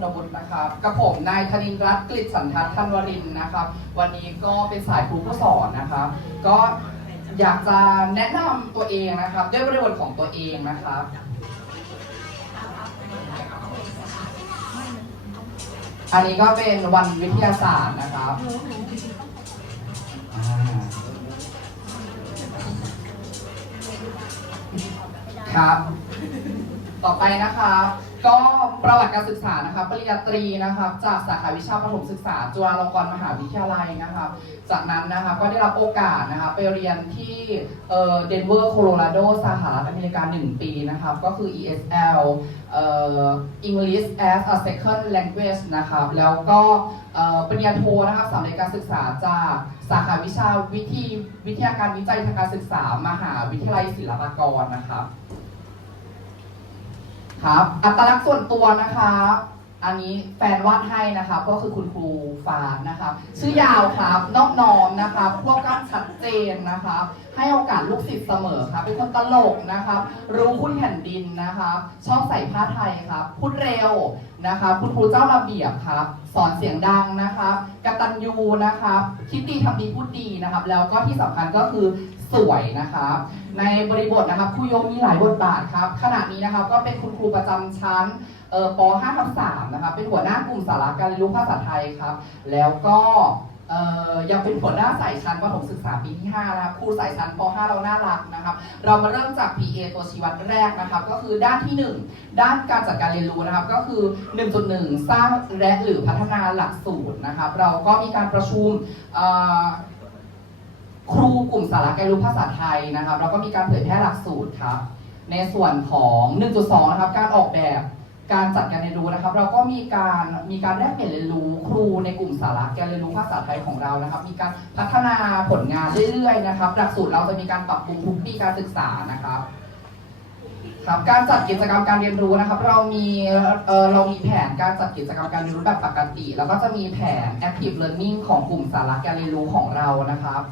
คุณวุฒินะครับกับผมนายธนินรัตน์กฤษสันทัศน์ธันวรินนะครับ วันนี้ก็เป็นสายครูผู้สอนนะครับ ก็อยากจะแนะนำตัวเองนะครับ ด้วยบริบทของตัวเองนะครับ อันนี้ก็เป็นวันวิทยาศาสตร์นะครับอ่าครับ ต่อไปนะคะ ก็ประวัติการศึกษานะครับปริญญาตรีนะครับจากสาขาวิชาประถมศึกษา จุฬาลงกรณ์มหาวิทยาลัยนะครับ จากนั้นนะคะก็ได้รับโอกาสนะครับไปเรียนที่เดนเวอร์โคโลราโดสหรัฐอเมริกา 1 ปีนะครับ ก็คือ ESL เอ่อ English as a Second Language นะครับ แล้วก็ปริญญาโทนะครับสำเร็จการศึกษาจากสาขาวิชาวิธีวิทยาการวิจัยทางการศึกษามหาวิทยาลัยศิลปากรนะครับ ครับอัตลักษณ์ส่วนตัวนะคะอันนี้แฟนวาดให้นะครับก็คือคุณครูฟานนะครับชื่อยาวครับนอบน้อมนะครับควบกล้ำชัดเจนนะครับให้โอกาสลูกศิษย์เสมอครับเป็นคนตลกนะครับรู้คุณแผ่นดินนะครับชอบใส่ผ้าไทยครับพูดเร็วนะครับคุณครูเจ้าระเบียบครับสอนเสียงดังนะครับกตัญญูนะครับคิดดีทำดีพูดดีนะครับ แล้วก็ที่สำคัญก็คือ สวยนะครับในบริบทนะครับครูโยมมีหลายบทบาทครับขณะนี้นะครับก็เป็นคุณครูประจำชั้นป .5 ทับ3นะครับเป็นหัวหน้ากลุ่มสาระการเรียนรู้ภาษาไทยครับ แล้วก็ยังเป็นหัวหน้าสายชั้นประถมศึกษาปีที่5นะครับครูสายชั้นป .5 เราน่ารักนะครับ เรามาเริ่มจาก PA ตัวชี้วัดแรกนะครับ ก็คือด้านที่ 1 ด้านการจัดการเรียนรู้นะครับ ก็คือ 1.1 สร้างและหรือพัฒนาหลักสูตรนะครับ เราก็มีการประชุม ครูกลุ่มสาระการรู้ภาษาไทยนะครับ แล้วก็มีการเผยแพร่หลักสูตรครับ ในส่วนของ 1.2 นะครับ การออกแบบการจัดการเรียนรู้นะครับ เราก็มีการมีการแลกเปลี่ยนเรียนรู้ครูในกลุ่มสาระการเรียนรู้ภาษาไทยของเรานะครับ มีการพัฒนาผลงานเรื่อยๆนะครับ หลักสูตรเราจะมีการปรับปรุงทุกปีการศึกษานะครับครับการจัดกิจกรรมการเรียนรู้นะครับ เรามีเออเรามีแผนการจัดกิจกรรมการเรียนรู้แบบปกติ แล้วก็จะมีแผน active learning ของกลุ่มสาระการเรียนรู้ของเรานะครับ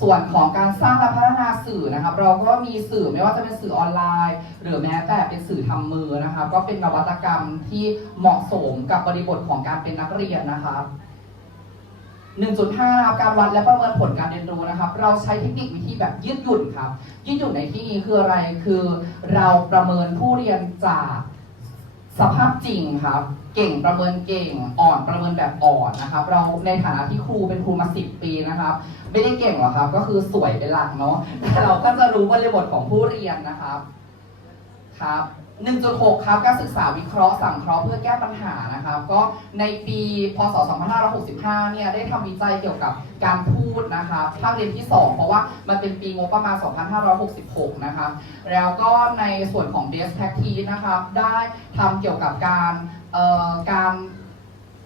ส่วนของการสร้างและพัฒนาสื่อนะครับ เราก็มีสื่อไม่ว่าจะเป็นสื่อออนไลน์ หรือแม้แต่เป็นสื่อทำมือนะครับ ก็เป็นนวัตกรรมที่เหมาะสมกับบริบทของการเป็นนักเรียนนะครับ 1.5นะครับการวัดและประเมินผลการเรียนรู้นะครับ เราใช้เทคนิควิธีแบบยืดหยุ่นครับ ยืดหยุ่นในที่นี้คืออะไรคือ เราประเมินผู้เรียนจาก สภาพจริงครับ เก่งประเมินเก่ง อ่อนประเมินแบบอ่อนนะครับ เราในฐานะที่ครูเป็นครูมาสิบปีนะครับ ไม่ได้เก่งหรอกครับ ก็คือสวยเป็นหลักเนาะแต่เราก็จะรู้บริบทของผู้เรียนนะครับครับ 1.6 ครับ การศึกษาวิเคราะห์สังเคราะห์เพื่อแก้ปัญหานะครับ ก็ในปีพศ 2565 เนี่ยได้ทำวิจัยเกี่ยวกับการพูดนะครับภาคเรียนที่ 2 เพราะว่ามันเป็นปีงบประมาณ 2566 นะครับ แล้วก็ในส่วนของ best practice นะครับ ได้ทำเกี่ยวกับการเอ่อการ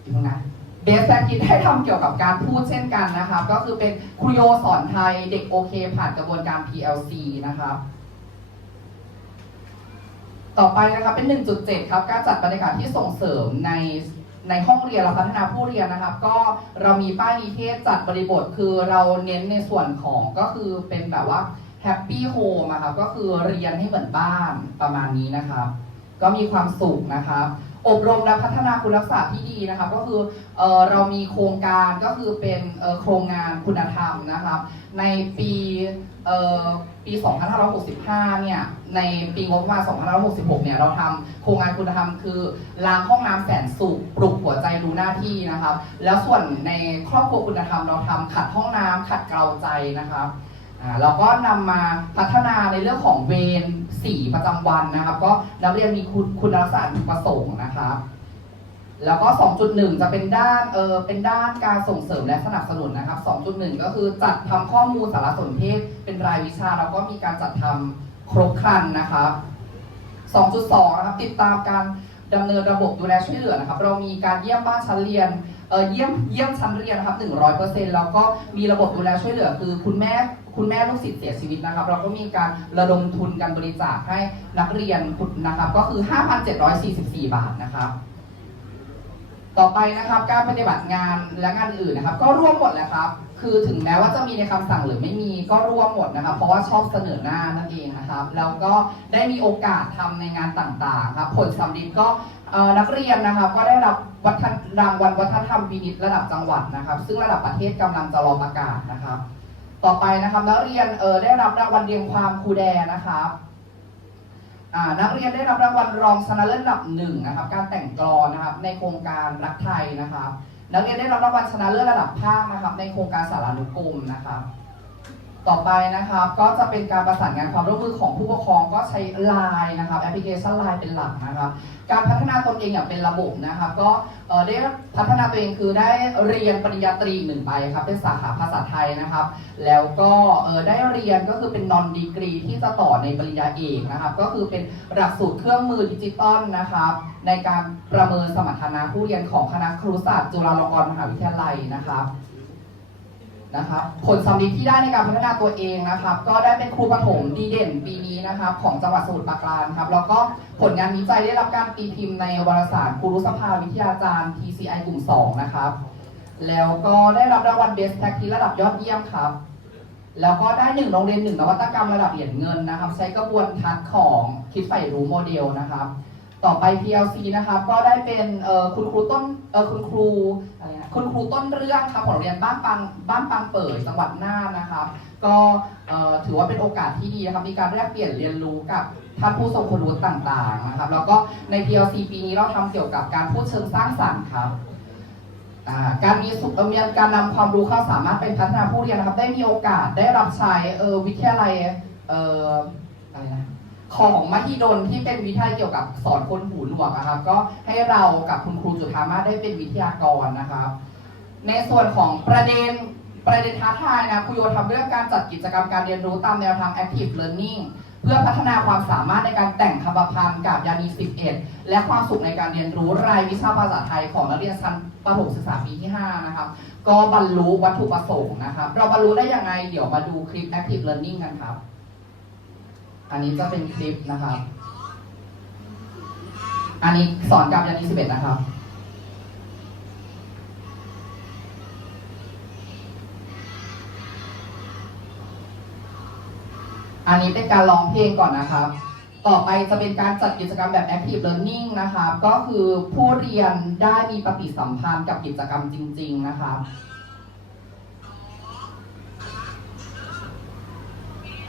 อยู่ตรงนั้นเบสแซกิดได้ทำเกี่ยวกับการพูดเช่นกันนะครับ ก็คือเป็นครูโยสอนไทยเด็กโอเค ผ่านกระบวนการ PLC นะครับ ต่อไปนะครับเป็น 1.7 ครับ การจัดบรรยากาศที่ส่งเสริมในในห้องเรียนเราพัฒนาผู้เรียนนะครับ ก็เรามีป้ายนิเทศจัดบริบทคือเราเน้นในส่วนของก็คือเป็นแบบว่า Happy Home อะครับก็คือเรียนให้เหมือนบ้านประมาณนี้นะครับ ก็มีความสุขนะครับ อบรมและพัฒนาคุณลักษณะที่ดีนะครับก็คือเออเรามีโครงการก็คือเป็นโครงงานคุณธรรมนะครับในปีปี 2565 เนี่ยในปีงบประมาณ 2566 เนี่ยเราทำโครงงานคุณธรรมคือล้างห้องน้ำแสนสุขปลุกหัวใจรู้หน้าที่นะครับ แล้วส่วนในครอบครัวคุณธรรมเราทำขัดห้องน้ำขัดเกลาใจนะครับ อ่าเราก็นำมาพัฒนาในเรื่องของเวรสีประจำวันนะครับ ก็นักเรียนมีคุณคุณลักษณะพึงประสงค์นะครับ แล้วก็ 2.1 จะเป็นด้านเออเป็นด้านการส่งเสริมและสนับสนุนนะครับ 2.1 ก็คือจัดทำข้อมูลสารสนเทศเป็นรายวิชา แล้วก็มีการจัดทำครบครันนะครับ 2.2 นะครับติดตามการดำเนินระบบดูแลช่วยเหลือนะครับ เรามีการเยี่ยมบ้านชั้นเรียน เยี่ยมเยี่ยมชั้นเรียนนะครับ100%แล้วก็มีระบบดูแลช่วยเหลือคือคุณแม่คุณแม่ลูกศิษย์เสียชีวิตนะครับ เราก็มีการระดมทุนการบริจาคให้นักเรียนนะครับ ก็คือ 5,744 บาทนะครับต่อไปนะครับการปฏิบัติงานและงานอื่นนะครับ ก็ร่วมหมดแหละครับ คือถึงแม้ว่าจะมีในคำสั่งหรือไม่มีก็ร่วมหมดนะครับเพราะว่าชอบเสนอหน้านั่นเองนะครับแล้วก็ได้มีโอกาสทำในงานต่างๆครับผลสำลิดก็นักเรียนนะครับก็ได้รับวัฒนรางวัลวัฒนธรรมปีนิดระดับจังหวัดนะครับ ซึ่งระดับประเทศกำลังจะรอประกาศนะครับ ต่อไปนะครับนักเรียนเออได้รับรางวัลเรียงความครูแดนะครับนักเรียนได้รับรางวัลรองชนะเลิศระดับหนึ่งนะครับ การแต่งกลอนนะครับในโครงการรักไทยนะครับ นักเรียนได้รับรางวัลชนะเลิศระดับภาคนะครับในโครงการสารานุกรมนะครับ ต่อไปนะครับก็จะเป็นการประสานงานความร่วมมือของผู้ปกครองก็ใช้ไลน์นะครับแอปพลิเคชันไลน์เป็นหลักนะครับการพัฒนาตนเองอย่างเป็นระบบนะครับก็ได้พัฒนาตัวเองคือได้เรียนปริญญาตรีหนึ่งใบครับเป็นสาขาภาษาไทยนะครับ แล้วก็ได้เรียนก็คือเป็นนอนดีกรีที่จะต่อในปริญญาเอกนะครับ ก็คือเป็นหลักสูตรเครื่องมือดิจิตอลนะครับในการประเมินสมรรถนะผู้เรียนของคณะครุศาสตร์จุฬาลงกรณ์มหาวิทยาลัยนะครับ นะครับผลสำลิดที่ได้ในการพัฒนาตัวเองนะครับ ก็ได้เป็นครูประถมดีเด่นปีนี้นะครับ ของจังหวัดสมุทรปราการครับแล้วก็ผลงานวิจัยได้รับการตีพิมพ์ในวารสารครูรุสภาวิทยาจารย์ TCI กลุ่ม 2 นะครับ แล้วก็ได้รับรางวัล Best Practice ระดับยอดเยี่ยมครับ แล้วก็ได้หนึ่งโรงเรียนหนึ่งนวัตกรรมระดับเหรียญเงินนะครับ ใช้กระบวนทัศน์ของคิดใฝ่รู้โมเดลนะครับ ต่อไป PLC นะครับก็ได้เป็นคุณครูต้นคุณครูอะไรนะคุณครูต้นเรื่องครับของโรงเรียนบ้านปังบ้านปังเปิดจังหวัดน่านนะครับก็ถือว่าเป็นโอกาสที่ดีนะครับมีการแลกเปลี่ยนเรียนรู้กับท่านผู้ทรงคุณวุฒิต่างๆนะครับแล้วก็ใน PLC ปีนี้เราทำเกี่ยวกับการพูดเชิงสร้างสรรค์ครับการมีสุขเอ่อมีการนำความรู้เข้าสามารถไปพัฒนาผู้เรียนนะครับ ได้มีโอกาสได้รับใช้วิทยาลัยอะไรนะ ของมหิดลที่เป็นวิทยาเกี่ยวกับสอนคนหูหนวกนะครับ ก็ให้เรากับคุณครูจุธามาได้เป็นวิทยากรนะครับ ในส่วนของประเด็นประเด็นท้าทายนะครูโยทำเรื่องการจัดกิจกรรมการเรียนรู้ตามแนวทาง active learning เพื่อพัฒนาความสามารถในการแต่งคำพันธ์กับยานี 11 และความสุขในการเรียนรู้รายวิชาภาษาไทยของนักเรียนชั้นประถมศึกษาปีที่ 5 นะครับ ก็บรรลุวัตถุประสงค์นะครับ เราบรรลุได้ยังไง เดี๋ยวมาดูคลิป active learning กันครับ อันนี้จะเป็นคลิปนะครับ อันนี้สอนกับยานี11นะครับอันนี้เป็นการร้องเพลงก่อนนะครับ ต่อไปจะเป็นการจัดกิจกรรมแบบ active learning นะครับก็คือผู้เรียนได้มีปฏิสัมพันธ์กับกิจกรรมจริง ๆ นะครั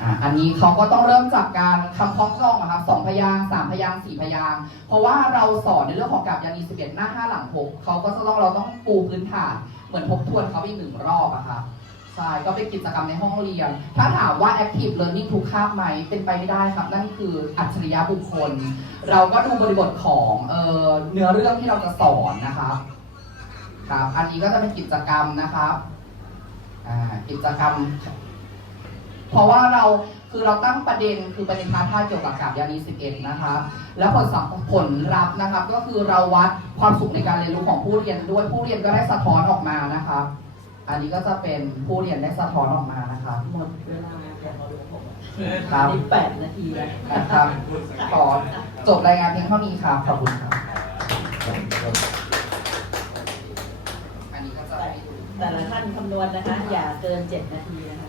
อะอันนี้เขาก็ต้องเริ่มจากการคำคล้องจองนะครับสองพยางค์สามพยางค์สี่พยางค์เพราะว่าเราสอนในเรื่องของกับยานีสิบเอ็ดหน้าห้าหลังหกเขาก็จะต้องเราต้องปูพื้นฐานเหมือนทบทวนเขาอีกหนึ่งรอบอะครับใช่ก็เป็นกิจกรรมในห้องเรียน ถ้าถามว่า active learning ทุกคาบไหมเป็นไปไม่ได้ครับ นั่นคืออัจฉริยะบุคคล เราก็ดูบริบทของเอ่อเนื้อเรื่องที่เราจะสอนนะครับครับ อันนี้ก็จะเป็นกิจกรรมนะครับอ่ากิจกรรม เพราะว่าเราคือเราตั้งประเด็นคือประเด็นท้าทายเกี่ยวกับกาบยานี11 นะคะ แล้วผลสัมผลลัพธ์นะครับ ก็คือเราวัดความสุขในการเรียนรู้ของผู้เรียนด้วยผู้เรียนก็ได้สะท้อนออกมานะครับอันนี้ก็จะเป็นผู้เรียนได้สะท้อนออกมานะครับหมดเวลาแต่พอรู้ผมครับนี่แปดนาทีแล้วนะครับขอจบรายงานเพียงเท่านี้ครับขอบคุณครับอันนี้ก็จะให้ดูแต่ละท่านคำนวณนะคะ อย่าเกินเจ็ดนาทีนะคะ